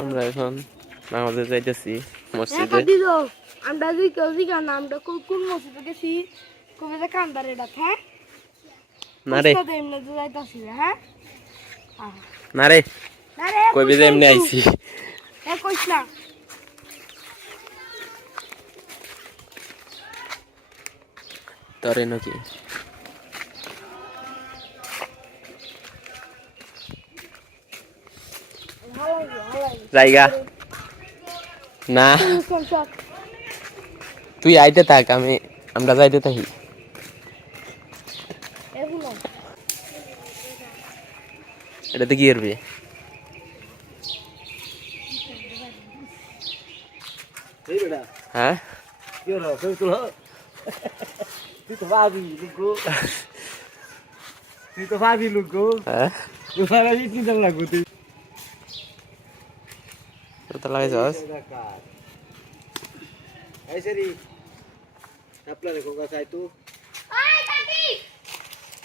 আমরা এখন নামাজে যাইতেছি মসজিদে। আমরা যে কেউ জিগা নামটা কোন মসজিদে গেছি কবে যে কান্দার এটা হ্যাঁ না রে এমনি যাইতাছি হ্যাঁ না রে না রে কইবি যে এমনি আইছি এ কইছ না তোরে নাকি জায়গা না তুই আইতে থাক আমরা যাইতে থাকি। এটাতে কি করবি? হ্যাঁ তুই তো ভাবি লুকো হ্যাঁ চিন্তা লাগবো তুই তো লাগাইছস এই সেরি আপনারে কোকা চাই তু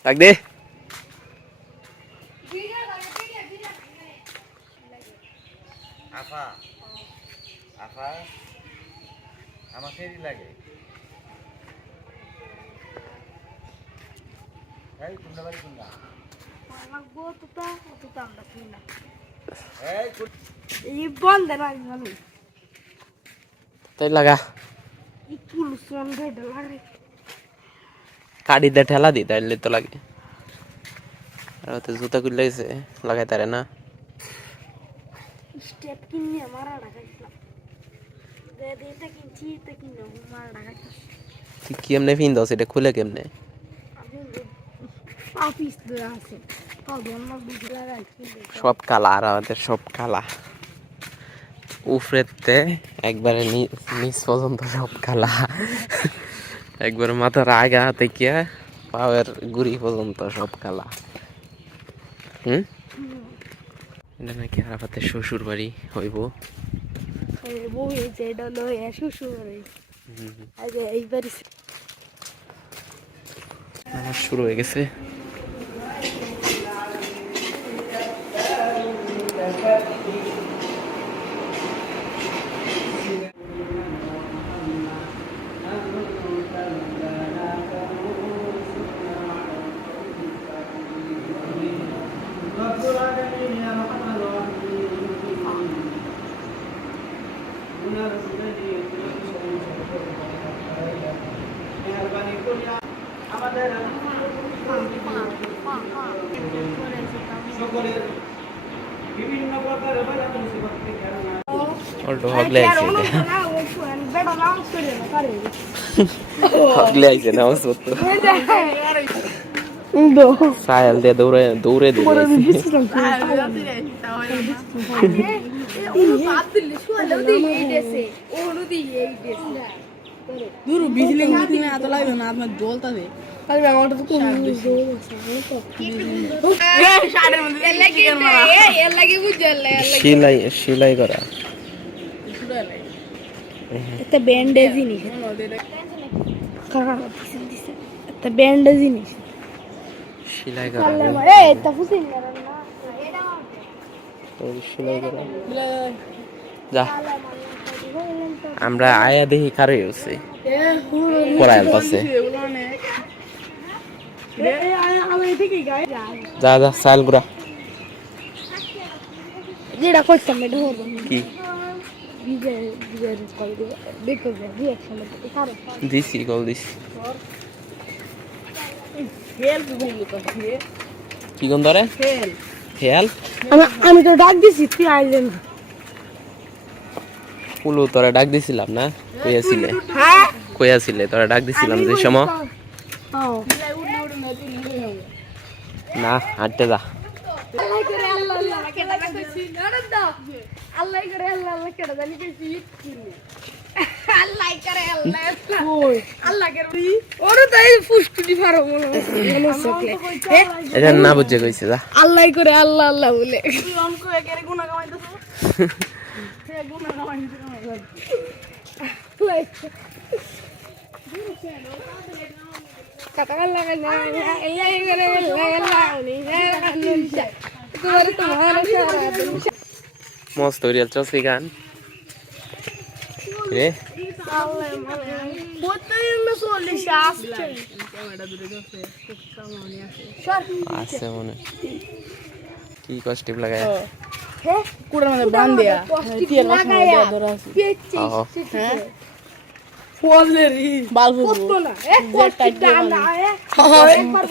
লাগ দে আফা আফা আমার সেরি লাগে এই কোনটা বাড়ি কোনটা লাগবো তো আমরা কি না এই এই বন্ধ না আমি তাই লাগা এই পুলিশ বন্ধ লাগে কাটি দে ঠেলা দি তাইলে তো লাগে। আর তো জুতা খুলে গেছে লাগাই তারে না স্টেপ কিনে মারা লাগাইছিলাম দে এটা কিনছি এটা কিনে মারা লাগাইছিলাম তুই কেমনে ফিন দাও সেটা খুলে কেমনে অফিস দিয়ে আছে সব কালা আর আমাদের সব কালা উফরেতে একবারে নিচ পর্যন্ত সব কালা একবারে মাথার আগা থেকে পাওয়ার গুড়ি পর্যন্ত সব কালা। এটা নাকি আরাফাতের শ্বশুর বাড়ি হইব শুরু হয়ে গেছে। বিভিন্ন প্রকার হগলে আইছে না সায়াল দিয়ে দৌড়ে দূর বিজলি কিনে এত লাগবে না আপনার দোলতা দে কাল আমারটা তো কোন দোল আছে এই শাড়ির মধ্যে এর লাগি বুঝলে সেলাই করা এটা ব্যান্ডেজ জিনিস এটা ব্যান্ডেজ জিনিস সেলাই করা এই এটা ফুসিন না সেলাই করা যা আমরা আয়া দেখি কারে হচ্ছে পড়াইল পাশে যা যা সাইল গুড়া যেটা করতাম এটা হলো কি দিছি কল দিছি কি কোন ধরে খেয়াল আমি তো ডাক দিছি তুই আইলে না পুলু তোরা ডাক দিছিলাম না কইয়াছিলে হ্যাঁ কইয়াছিলে তোরা ডাক দিছিলাম যে সময় না হাঁটতে যা আল্লাহ করে আল্লাহ কেডা কইছি আল্লাহ করে আল্লাহ কেডা জানি কইছি আল্লাহ করে আল্লাহ করে ওরে তাই ফুসকুটি ফারো মনে সকলে এটা না বুঝে কইছে যা আল্লাহ করে আল্লাহ আল্লাহ বলে তুই অঙ্ক একেরে গুনাহ কামাইতেছ হে গুনাহ কামাইতেছ katakan lah ini. মস্ত রিয়াল চসি গান রে আছে মনে কি কষ্টিপ লাগায় কুড়ার মধ্যে বান দেয়া টিয়ার লাগায়া পেচে হ্যাঁ ফলেরি বালবু কত না এক কষ্ট ডানা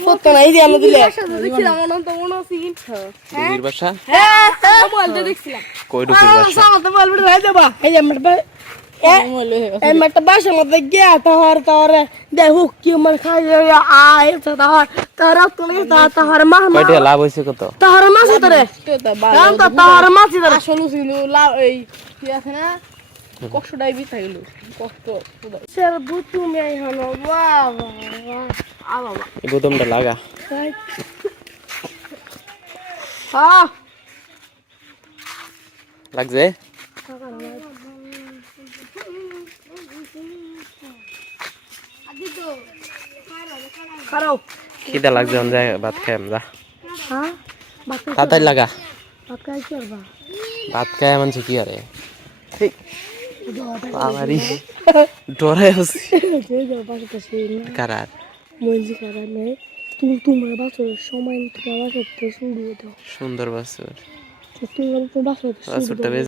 কত না এই যে আমরা দিলে দেখছিলাম অনন্ত মনসিন ডুবির বাসা হ্যাঁ মোবাইলটা দেখছিলাম কই ডুবির বাসা সামনে বলবি হয়ে যাবা এই যে আমরা এই মাটা বাসা মধ্যে গিয়া তাহর দেখো কি আমার খাই আয় তাহর তুমি তাহর মা কয়টা লাভ হইছে কত তাহর মাছ ধরে তাহর মাছ ধরে আসলে ছিল এই কি আছে না কষ্টটাই বিতা গেল কষ্ট স্যার বুতুম এই হলো বাবা বাবা এই বোতমটা লাগা হ্যাঁ লাগছে খারাও খিদা লাগছে অন যায় ভাত খাই আমরা হ্যাঁ বাকি তাড়াতাড়ি লাগা বাকি কি করবা ভাত খাই মানছে কি আরে বাবারি ডরে হচ্ছে যে যাও বাকি কাছে কারার মঞ্জি করা নেই তুমি তোমার বাসর সময় তোমার বাসর তো শুরু দাও সুন্দর বাসুর তোমার বাসর বাসুরটা বেশ